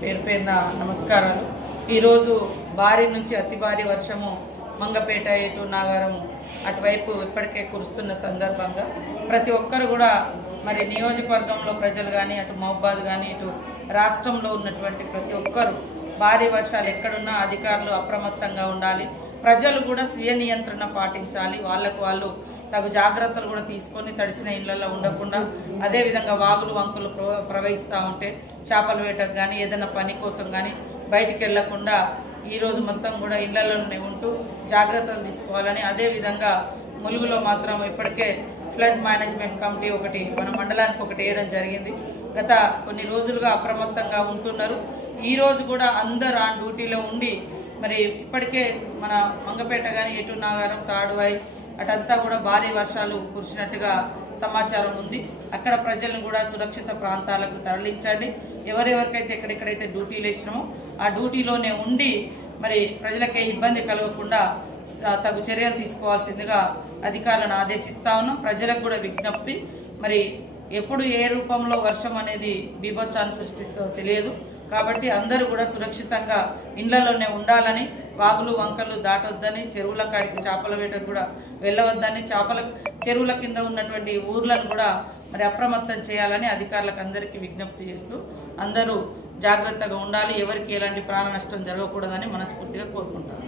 పేరు పేరున నమస్కారాలు। ఈరోజు భారీ నుంచి అతి భారీ వర్షము మంగపేట ఇటు నాగారం అటువైపు ఇప్పటికే కురుస్తున్న సందర్భంగా ప్రతి ఒక్కరు కూడా మరి నియోజకవర్గంలో ప్రజలు కానీ అటు మహబాద్ కానీ ఇటు రాష్ట్రంలో ఉన్నటువంటి ప్రతి ఒక్కరు భారీ వర్షాలు ఎక్కడున్నా అధికారులు అప్రమత్తంగా ఉండాలి। ప్రజలు కూడా స్వీయ నియంత్రణ పాటించాలి। వాళ్ళకు వాళ్ళు తగు జాగ్రత్తలు కూడా తీసుకొని తడిసిన ఇళ్లలో ఉండకుండా అదే విధంగా వాగులు వంకులు ప్రవహిస్తూ ఉంటే చేపల వేటకు కానీ ఏదైనా పని కోసం కానీ బయటికి వెళ్లకుండా ఈ రోజు మొత్తం కూడా ఇళ్లలోనే ఉంటూ జాగ్రత్తలు తీసుకోవాలని, అదే విధంగా ములుగులో మాత్రం ఇప్పటికే ఫ్లడ్ మేనేజ్మెంట్ కమిటీ ఒకటి మన మండలానికి ఒకటి వేయడం జరిగింది। గత కొన్ని రోజులుగా అప్రమత్తంగా ఉంటున్నారు। ఈ రోజు కూడా అందరూ ఆన్ డ్యూటీలో ఉండి మరి ఇప్పటికే మన మంగపేట కానీ ఎటు నాగారం తాడువాయి అటంతా కూడా భారీ వర్షాలు కురిసినట్టుగా సమాచారం ఉంది। అక్కడ ప్రజలను కూడా సురక్షిత ప్రాంతాలకు తరలించండి। ఎవరెవరికైతే ఎక్కడెక్కడైతే డ్యూటీలు వేసినామో ఆ డ్యూటీలోనే ఉండి మరి ప్రజలకే ఇబ్బంది కలగకుండా తగు చర్యలు తీసుకోవాల్సిందిగా అధికారులను ఆదేశిస్తా ఉన్నాం। ప్రజలకు కూడా విజ్ఞప్తి, మరి ఎప్పుడు ఏ రూపంలో వర్షం అనేది బీభత్సాన్ని సృష్టిస్తుందో తెలియదు కాబట్టి అందరూ కూడా సురక్షితంగా ఇళ్లలోనే ఉండాలని, వాగులు వంకలు దాటొద్దని, చెరువుల కాడికి చేపల వేటకు కూడా వెళ్ళవద్దని, చెరువుల కింద ఉన్నటువంటి ఊర్లను కూడా మరి అప్రమత్తం చేయాలని అధికారులకు అందరికీ విజ్ఞప్తి చేస్తూ అందరూ జాగ్రత్తగా ఉండాలి। ఎవరికి ఎలాంటి ప్రాణ నష్టం జరగకూడదని మనస్ఫూర్తిగా కోరుకుంటాను।